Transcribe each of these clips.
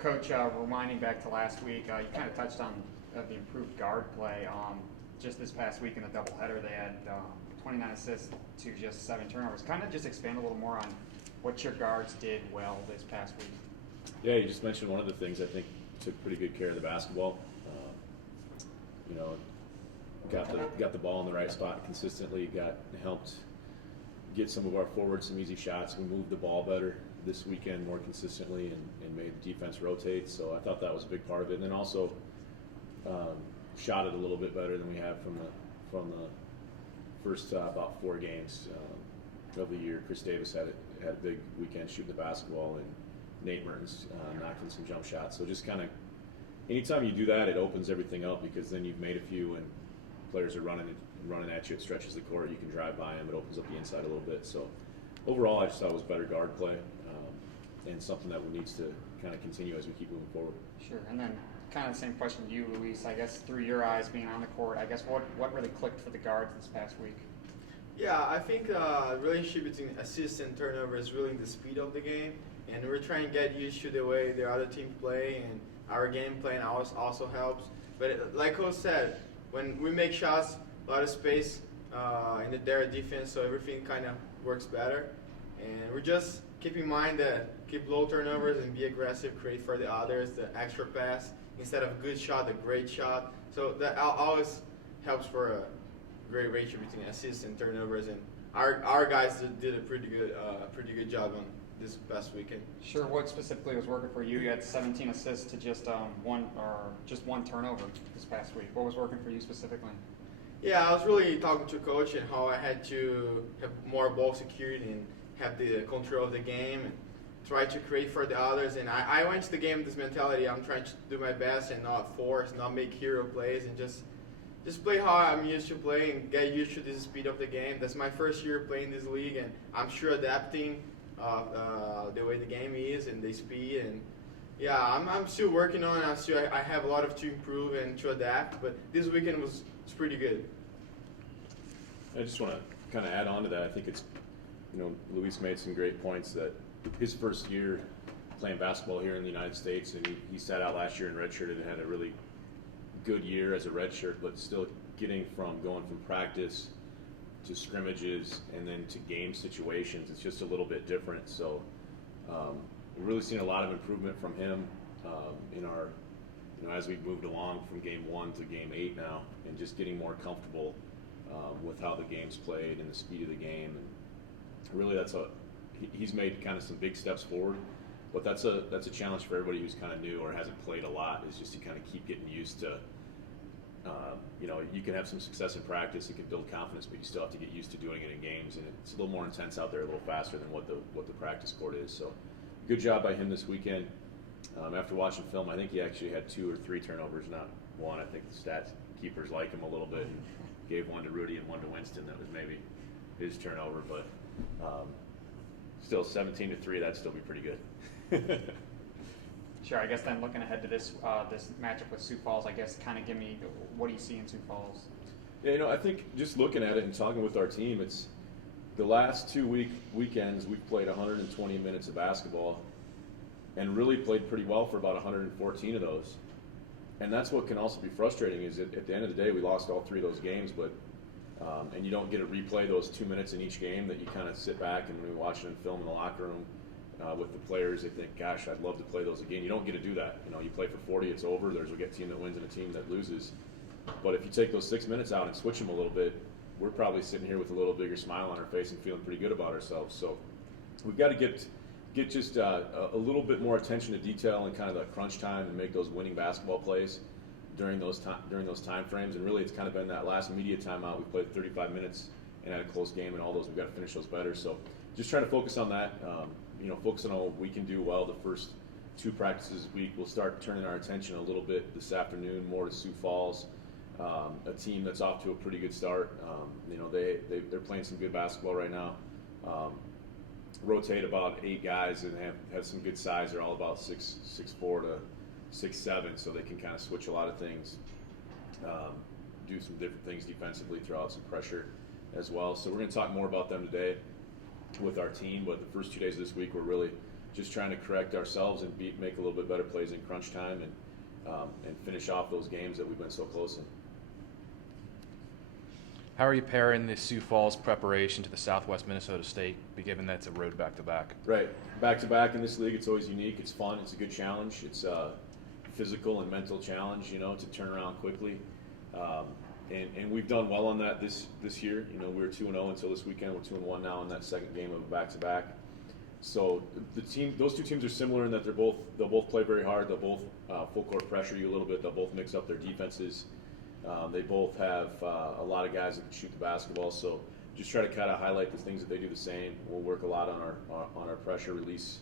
Coach, reminding back to last week, you kind of touched on the improved guard play. Just this past week in the doubleheader, they had 29 assists to just 7 turnovers. Kind of just expand a little more on what your guards did well this past week. Yeah, you just mentioned one of the things I think took pretty good care of the basketball. You know, got the ball in the right spot consistently. Helped get some of our forwards some easy shots. We moved the ball better this weekend more consistently and made the defense rotate. So I thought that was a big part of it. And then also shot it a little bit better than we have from the first about 4 games of the year. Chris Davis had a big weekend shooting the basketball, and Nate Mertens knocked in some jump shots. So just kind of anytime you do that, it opens everything up, because then you've made a few and players are running at you. It stretches the court. You can drive by them. It opens up the inside a little bit. So overall, I just thought it was better guard play, and something that needs to kind of continue as we keep moving forward. Sure. And then kind of the same question to you, Luis. I guess through your eyes being on the court, I guess what really clicked for the guards this past week? Yeah, I think the relationship between assists and turnover is really the speed of the game, and we're trying to get used to the way the other team play, and our game plan also helps. But like Coach said, when we make shots, a lot of space in their defense, so everything kind of works better. And we're just keep in mind that keep low turnovers and be aggressive, create for the others, the extra pass instead of good shot, a great shot. So that always helps for a great ratio between assists and turnovers. And our guys did a pretty good job on this past weekend. Sure. What specifically was working for you? You had 17 assists to just one turnover this past week. What was working for you specifically? Yeah, I was really talking to Coach and how I had to have more ball security and have the control of the game and try to create for the others. And I went to the game with this mentality. I'm trying to do my best and not force, not make hero plays, and just play how I'm used to play and get used to the speed of the game. That's my first year playing this league, and I'm sure adapting the way the game is and the speed. And yeah, I'm still working on it. I have a lot to improve and to adapt, but this weekend was pretty good. I just want to kind of add on to that. I think it's, Luis made some great points that his first year playing basketball here in the United States, and he sat out last year in redshirt and had a really good year as a redshirt, but still going from practice to scrimmages and then to game situations, it's just a little bit different. So we've really seen a lot of improvement from him in our, as we've moved along from game 1 to game 8 now, and just getting more comfortable with how the game's played and the speed of the game. And really, he's made kind of some big steps forward, but that's a challenge for everybody who's kind of new or hasn't played a lot, is just to kind of keep getting used to. You can have some success in practice, you can build confidence, but you still have to get used to doing it in games, and it's a little more intense out there, a little faster than what the practice court is. So, good job by him this weekend. After watching film, I think he actually had 2 or 3 turnovers, not 1. I think the stats keepers like him a little bit, and gave 1 to Rudy and 1 to Winston. That was maybe his turnover, but still 17-3. That'd still be pretty good. Sure. I guess then looking ahead to this matchup with Sioux Falls, I guess kind of give me what do you see in Sioux Falls? Yeah, I think just looking at it and talking with our team, it's the last 2 weekends we've played 120 minutes of basketball and really played pretty well for about 114 of those. And that's what can also be frustrating, is at the end of the day we lost all 3 of those games, but and you don't get to replay those 2 minutes in each game, that you kind of sit back and when we watch it in film in the locker room with the players, they think, gosh, I'd love to play those again. You don't get to do that. You play for 40, it's over. There's a team that wins and a team that loses. But if you take those 6 minutes out and switch them a little bit, we're probably sitting here with a little bigger smile on our face and feeling pretty good about ourselves. So we've got to get just a little bit more attention to detail and kind of the crunch time and make those winning basketball plays during those time frames. And really, it's kind of been that last media timeout. We played 35 minutes and had a close game, and all those we've got to finish those better. So just trying to focus on that. Focusing on what we can do well the first 2 practices a week. We'll start turning our attention a little bit this afternoon more to Sioux Falls, a team that's off to a pretty good start. They're playing some good basketball right now. Rotate about 8 guys and have some good size. They're all about 6'4" to 6'7", so they can kind of switch a lot of things, do some different things defensively, throw out some pressure as well. So we're going to talk more about them today with our team, but the first 2 days of this week we're really just trying to correct ourselves and make a little bit better plays in crunch time and finish off those games that we've been so close in. How are you pairing the Sioux Falls preparation to the Southwest Minnesota State, given that's a road back-to-back? Right, back-to-back in this league, it's always unique. It's fun. It's a good challenge. It's a physical and mental challenge, to turn around quickly. And we've done well on that this year. We were 2-0 until this weekend. We're 2-1 now in that second game of a back-to-back. So those two teams are similar in that they'll both play very hard. They'll both full court pressure you a little bit. They'll both mix up their defenses. They both have a lot of guys that can shoot the basketball. So just try to kind of highlight the things that they do the same. We'll work a lot on our pressure release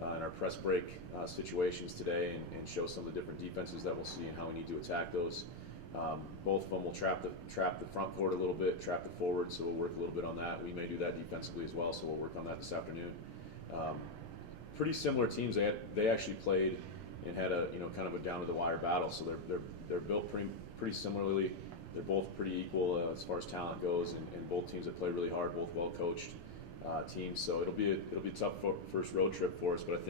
and our press break situations today, and show some of the different defenses that we'll see and how we need to attack those. Both of them will trap the front court a little bit, trap the forward, so we'll work a little bit on that. We may do that defensively as well, so we'll work on that this afternoon. Pretty similar teams. They actually played and had a kind of a down to the wire battle, so they're built pretty similarly. They're both pretty equal as far as talent goes, and both teams that play really hard, both well coached teams. So it'll be a tough first road trip for us, but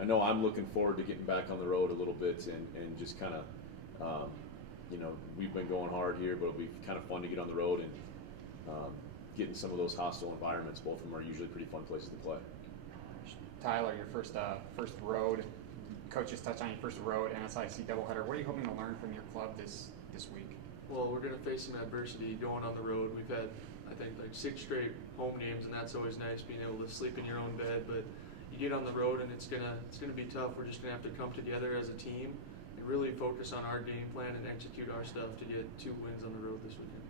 I know I'm looking forward to getting back on the road a little bit and just kind of we've been going hard here, but it'll be kind of fun to get on the road and get in some of those hostile environments. Both of them are usually pretty fun places to play. Tyler, your first road. Coaches touched on your first road NSIC doubleheader. What are you hoping to learn from your club this week? Well, we're going to face some adversity going on the road. We've had, I think, like 6 straight home games, and that's always nice, being able to sleep in your own bed. But you get on the road, and it's gonna be tough. We're just gonna have to come together as a team and really focus on our game plan and execute our stuff to get 2 wins on the road this weekend.